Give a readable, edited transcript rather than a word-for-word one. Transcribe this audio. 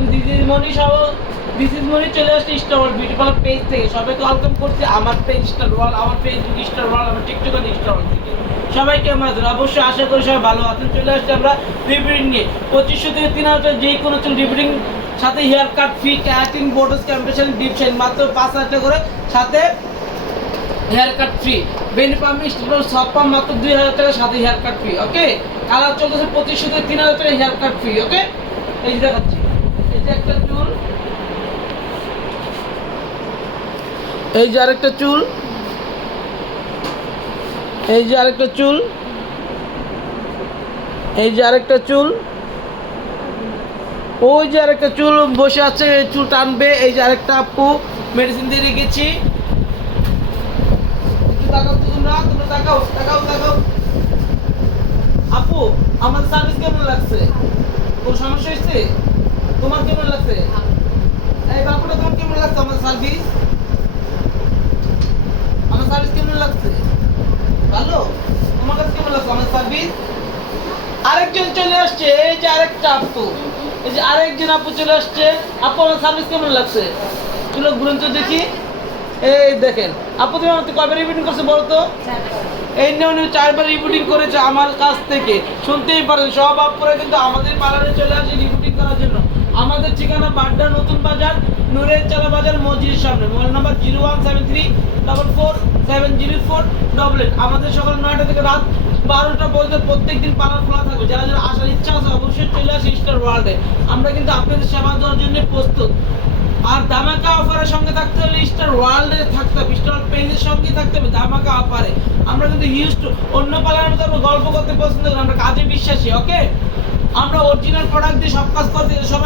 একদম দিদিমণি সহ দিদিমণি চলে আসছে star world beauty parlour page থেকে। সবাইকে ওয়েলকাম করছি আমার পেজ স্টার ওয়ার্ল্ড, আমার ফেসবুক স্টার ওয়ার্ল্ড, আমার টিকটকে স্টার ওয়ার্ল্ড থেকে। সবাইকে আমরা অবশ্যই আশা করি সবাই ভালো আছেন। চলে আসছে আমরা রিপিটিং নিয়ে 2500 থেকে 3000 যে কোনো চুল রিপিটিং, সাথে haircut free, keratin, botox, ক্যাম্পেশন, ডিপ শাইন মাত্র 5000 টাকা করে, সাথে হেয়ার কাট ফ্রি। বেনিপামি স্টিল সব পাম মাত্র 2000 টাকা, সাথে haircut free. Okay, colour চলতেছে 2500 থেকে 3000 টাকা হেয়ার কাট ফ্রি। ওকে, এই যে দেখাচ্ছি, এই যে একটা চুল, এই যে আরেকটা চুল, এই যে আরেকটা চুল, এই যে আরেকটা চুল, ওই যে আরেকটা চুল বসে আছে, চুল টানবে। এই যে আরেকটা আপু মেডিসিন দিয়ে রেখেছি। তাকাও তোমরা, তোমরা তাকাও তাকাও তাকাও। আপু আমার সার্ভিস কেমন লাগছে? কোন সমস্যা হয়েছে? তোমার কেমন লাগছে? এই বাপুটা তোমার কেমন লাগছে আমার সার্ভিস? আমার সার্ভিস কেমন লাগছে? ভালো? তোমার কাছে কেমন লাগছে আমার সার্ভিস? আরেকজন চলে আসছে, এই যে আরেকটা আপু, এই যে আরেকজন আপু চলে আসছে। আপু আমার সার্ভিস কেমন লাগছে? চলো ঘুরেন তো দেখি। এই দেখেন আপু, তুমি আমাকে কয়বার রিপিটিং করছো বলো তো? এই নিয়ে উনি 4বার রিপিটিং করেছে আমার কাছ থেকে। শুনতেই পারেন সব আপুরা কিন্তু আমাদের পার্লারে চলে আসে রিপিটিং করার জন্য। আমাদের ঠিকানা বাড্ডা নতুন বাজার, নূরের চালা বাজার, মসজিদের সামনে। Mobile number 01734470488। আমাদের সকাল 9টা থেকে রাত 12টা পর্যন্ত প্রত্যেকদিন পার্লার খোলা থাকবে। যারা যারা আসার ইচ্ছা আছে অবশ্যই চলে আসে স্টার ওয়ার্ল্ডে। আমরা কিন্তু আপনাদের সেবা দেওয়ার জন্য প্রস্তুত। আর ধামাকা অফারের সঙ্গে থাকতে হলে স্টার ওয়ার্ল্ডে থাকতে হবে, স্টার পেজের সঙ্গে থাকতে হবে ধামাকা অফারে। আমরা কিন্তু হিউজ অন্য পার্লারের মধ্যে আমরা গল্প করতে পছন্দ করি, আমরা কাজে বিশ্বাসী। ওকে, আমরা অরিজিনাল প্রোডাক্ট দিয়ে সব কাজ করতে, সব